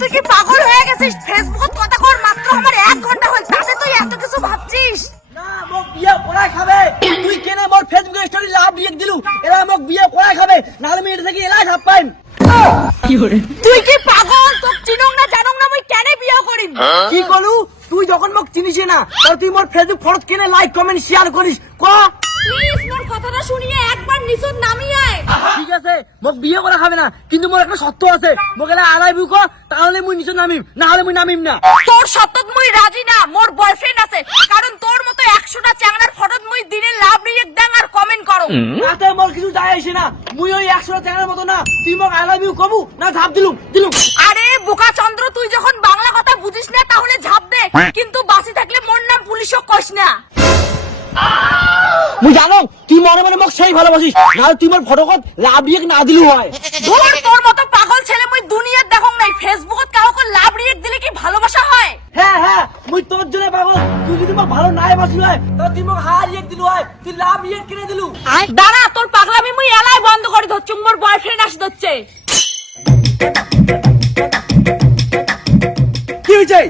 তুই কি পাগল হয়ে গেছিস? ফেসবুকত কথা কর মাত্র আমার এক ঘণ্টা হল তাতে তুই এত কিছু ভাবছিস? না মোক বিয়ে করাই খাবে। তুই কেনে মোর ফেসবুক স্টোরি লাভ দিয়ে দিলু? এরা মোক বিয়ে করাই খাবে নাহলে আমি থেকে এলাই ছাপ পাইম। তুই কি পাগল? তোর চিনং না জানং না মুই কেন বিয়ে করিম? কি করু তুই যখন মোক চিনিস না তাহলে তুই মোর ফেসবুক ফটো কেনে লাইক কমেন্ট শেয়ার করিস? ক? প্লিজ মোর কথাটা শুনিয়ে একবার নিচুন নামিয়ে আয়। ঠিক আছে মোক বিয়ে করা খাবে না কিন্তু মোর একটা সত্য আছে। মোক এলা আড়াই বুক তাহলে মুই নিচে নামিম না হলে মুই নামিম না। তোর সত্যত মুই রাজি না মোর বয়ফ্রেন্ড আছে কারণ তোর মতো একশোটা চ্যাংড়ার ফটোত মুই দিনে লাভ রিয়েক্ট দেন আর কমেন্ট করো। তাতে মোর কিছু যায় আসে না। মুই ওই একশো চ্যানেলের মতো না তুই মোক আই লাভ ইউ কবু না ঝাপ দিলুম দিলুম। মুই জানো তুই মনে মনে মোক সেই ভালোবাসিস না তুই মোর ফটো কত লাভ ইয়ে না দিলু হয়। ধুর তোর মতো পাগল ছেলে মুই দুনিয়ার দেখং নাই ফেসবুকত কাউকে লাভ দিলে কি ভালোবাসা হয়? হ্যাঁ হ্যাঁ মুই তোর জন্য পাগল তুই যদি মোক ভালো নাই বাসি হয় তাহলে তুই মোক হার দিলু হয় তুই লাভ কিনে দিলু? দাঁড়া তোর পাগলামি মুই এলাই বন্ধ করে ধরছু মোর বয়ফ্রেন্ড আসি ধরছে। কি হয়েছে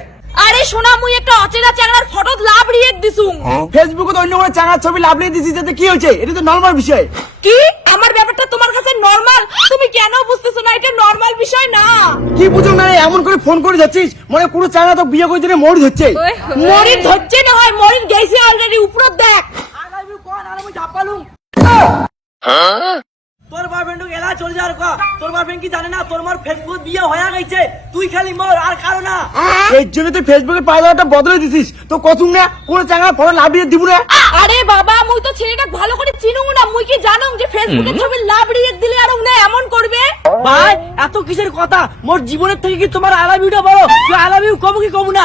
আরে শোনা মুই অচেনা চ্যাংড়ার ফটো লাভ রিয়েক্ট দিছুম। ফেসবুকে তো অন্য কোনো চাঙার ছবি লাভ নিয়ে দিছিস তাতে কি হয়েছে? এটা তো নর্মাল বিষয়। কি? আমার ব্যাপারটা তোমার কাছে নর্মাল তুমি কেন বুঝতেছো না? এটা নর্মাল বিষয় না। কি বুঝো না এমন করে ফোন করে যাচ্ছিস মনে কোনো চাঙা তো বিয়ে করে দিলে মরি হচ্ছে মরির ধরছে না হয় মরির গেছে অলরেডি উপরত দেখ। তোর বয়ফ্রেন্ড এলা চলে যাওয়ার কা। তোর বয়ফ্রেন্ড কি জানে না? তোর মোর ফেসবুক বিয়ে হয়ে গেছে। তুই খালি মর আর কারও না। এই জন্য তুই ফেসবুকে পাওয়াটা বদলে দিছিস। তো কতুম না কোন চাঙা ফটো লাভ দিয়ে দিব না। আরে বাবা মুই তো ছেলেটা ভালো করে চিনুম না। মুই কি জানুম যে ফেসবুকে ছবি লাভ রিয়েক্ট দিলে আর উনি এমন করবে? ভাই এত কিসের কথা? মোর জীবনের থেকে কি তোমার আই লাভ ইউটা বড়? তুই আই লাভ ইউ কব কি কব না?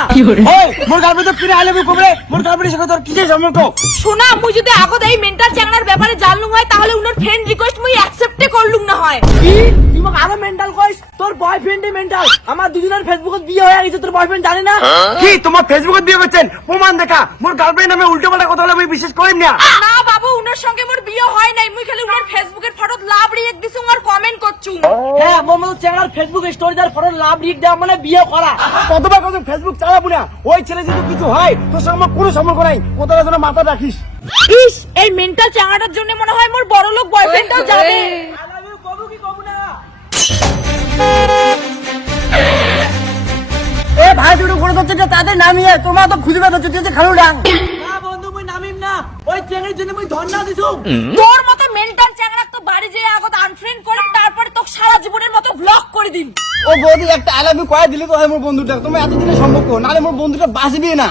ওই মোর গার্লফ্রেন্ড তো কিনে আই লাভ ইউ কবে মোর গার্লফ্রেন্ডের সাথে তোর কিসের সম্পর্ক? শোনা মুই যদি আগত এই মেন্টাল চ্যাংড়ার ব্যাপারে জানলুম হয় তাহলে উনার ফ্রেন্ড রিকোয়েস্ট মুই অ্যাকসেপ্টে করলুম না হয়। কি? তুই আরও মেন্টাল কইস? তোর বয়ফ্রেন্ড মেন্টাল আমার দুজনের ফেসবুকে বিয়ে হয়ে গেছে তোর বয়ফ্রেন্ড জানে না? কি তোমার ফেসবুকে বিয়ে করছেন প্রমাণ দেখা। মোর গার্লফ্রেন্ড নামে উল্টো পাল্টা কথা বলে আমি বিশ্বাস করিম না? না বাবু উনার সঙ্গে মোর বিয়ে হয় নাই। মুই খালি উনার ফেসবুকের ফটো লাভ রিয়েক্ট দিছুম আর কমেন্ট করছুম। হ্যাঁ মোর মতো চ্যানেল ফেসবুক স্টোরি তার ফটো লাভ লিখ দেওয়া মানে বিয়ে করা। কতবার কত ফেসবুক চালাবো না? ওই ছেলে যদি কিছু হয় তোর সঙ্গে আমার কোনো সম্পর্ক নাই। কোথাও যেন মাথা রাখিস। ইস এই মেন্টাল চ্যাংড়াটার জন্য মনে হয় মোর বড় লোক বয়ফ্রেন্ডটাও যাবে। এ ভাই দুটো করে ধরছে যে তাদের নামিয়ে তোমার তো খুঁজে তুই খালু ডাং। না বন্ধু মুই নামিম না। ওই চ্যানেলের জন্য মুই ধন্যবাদ দিছু। তোর মতো মেন্টাল চ্যাংড়া তো বাড়ি যেয়ে আগত আনফ্রেন্ড করে তারপরে তোকে সারা জীবনের মতো ব্লক করে দিন। ও বৌদি একটা আই লাভ ইউ কয়ে দিলে তো হয় মোর বন্ধুটা তোমার এতদিনের সম্পর্ক নাহলে মোর বন্ধুটা বাঁচবে না।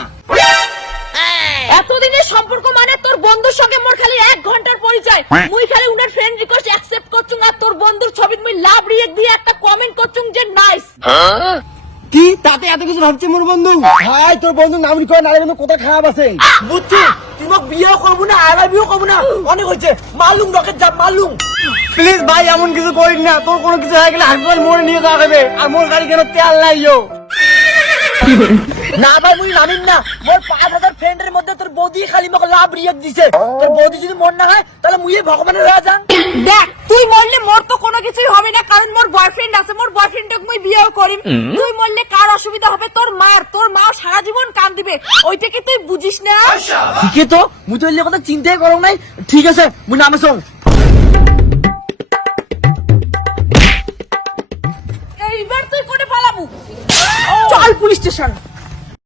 এতদিনের সম্পর্ক মানে তোর বন্ধুর সঙ্গে মোর খালি এক ঘণ্টার পরিচয়। মুই খালি উনার ফ্রেন্ড রিকোয়েস্ট অ্যাকসেপ্ট করছুম আর তোর বন্ধুর ছবি মুই লাভ রিয়েক্ট দিয়ে একটা কমেন্ট করছুম যে নাইস কি? তাতে এত কিছু ভাবছে মোর বন্ধু? ভাই তোর বন্ধু নাম কয় নারে বন্ধু কোথায় খারাপ আছে? বুঝছি? তুই মোক বিয়েও করব না লাভ ইউ করব না। অনেক হচ্ছে মালুম রকেট চাপ মালুম। প্লিজ ভাই এমন কিছু করিস না। তোর কোনো কিছু হয়ে গেলে হাসপাতাল মোড়ে নিয়ে যাওয়া হবে। আর মোর গাড়ি কেন তেল নাই ইয়ো? না ভাই মুই নামিন না। মোর পাঁচ হাজার বৌদি খালি মোক লাভ রিয়েক দিছে। তোর বৌদি যদি মন না হয় তাহলে মুই ভগবানের হয়ে যান দেখ তুই মরলে মোর তো কোনো কিছুই হবে না কারণ মোর বয়ফ্রেন্ড আছে মোর বয়ফ্রেন্ডকে মুই বিয়েও করিম। তুই মরলে কার অসুবিধা হবে? তোর মার তোর মাও সারা জীবন কান দিবে ওইটা কি তুই বুঝিস না। ঠিকই তো মুই তো এর কথা চিন্তাই করো নাই। ঠিক আছে মুই নামে শোন এইবার তুই কোনে পালাবু? চল পুলিশ স্টেশন।